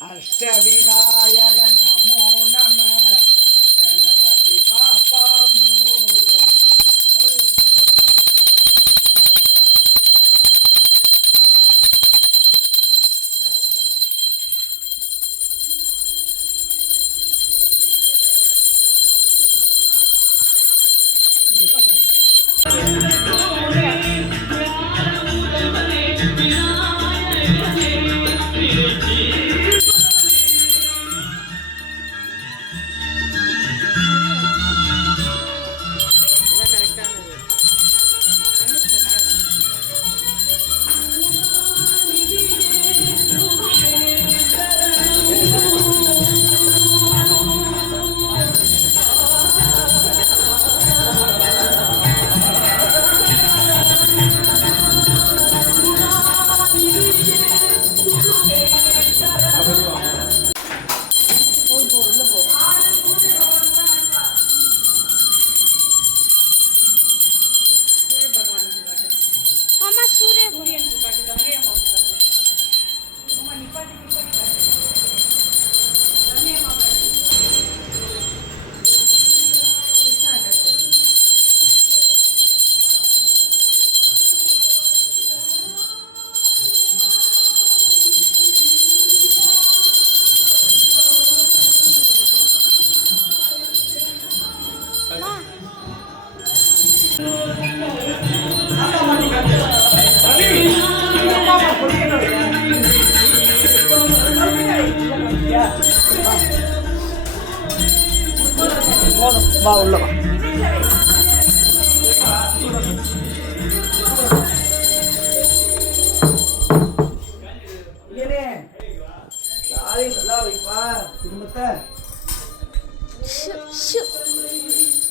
அஷ்டவிநாயக நமோ நம வா உள்ள வா குடும்பத்தை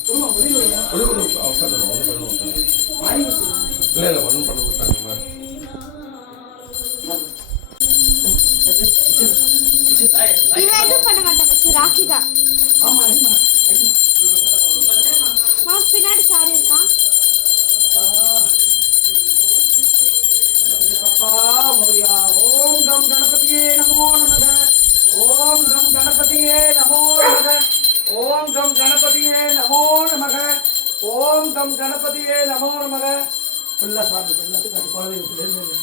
குடும்பம் இல்லை இல்லை ஒன்றும் பண்ண மாட்டாங்கம்மா இவன் எதுவும் பண்ண மாட்டான் மச்சி ராக்கி தான். ஆமா அடிமா அடிமா மா பின்னாடி சாரி இருக்கான் பப்பா மௌரியா. ஓம் கம் கணபதியே நமோ நமக. ஓம் கம் கணபதியே நமோ நமக. ஓம் கம் கணபதியே நமோ நமக. ஓம் கம் கணபதியே நமோ நமக. ஃபுல்லா சாமி எல்லாத்துக்கும் அது குழந்தைங்களுக்கு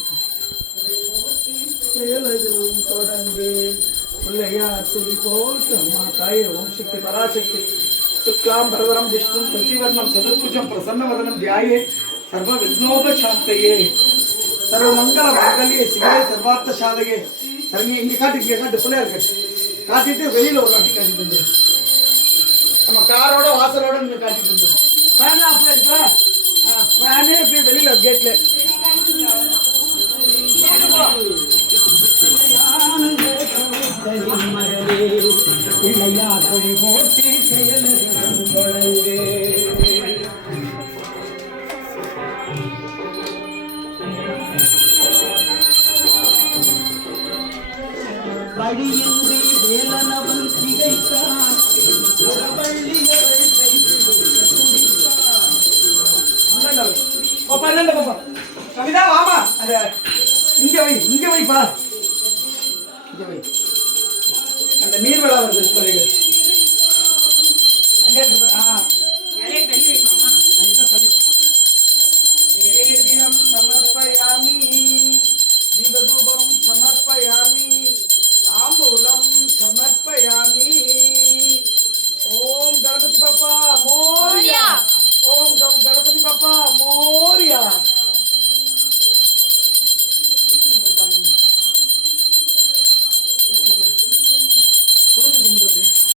தொடர்ந்து பிள்ளையார் சொல்லி போட்டம்மா தாயே ஓம் சக்தி பராசக்தி. சுக்லாம் பரதரம் விஷ்ணு சசிவர்ணம் சதுர்புஜம் பிரசன்னவதனம் தியாயே சர்வ விக்னோபாந்தையே சர்வ மங்கள மங்கல்யே சிவே சர்வார்த்த சாதகே சரிங்க இங்கே காட்டு இங்கே காட்டு பிள்ளையார் காட்டு காட்டிட்டு வெளியில் ஒரு வாட்டி காட்டிட்டு வந்துடும் நம்ம காரோட வாசலோட இங்க காட்டிட்டு வந்துடும் ஃபேன் ஃபேனே இப்படி வெளியில் கேட்ல கொடி போட்டி செயல் வழியின்றி வேலனவன் திகைத்தான் வள்ளியவள் பாப்பா இல்ல பாப்பா. கவிதா வாமா. அத இங்க வை இங்க வைப்பா இங்க வை. அந்த நீர்வளம் வருது சொல்லிடு அங்க இருக்கு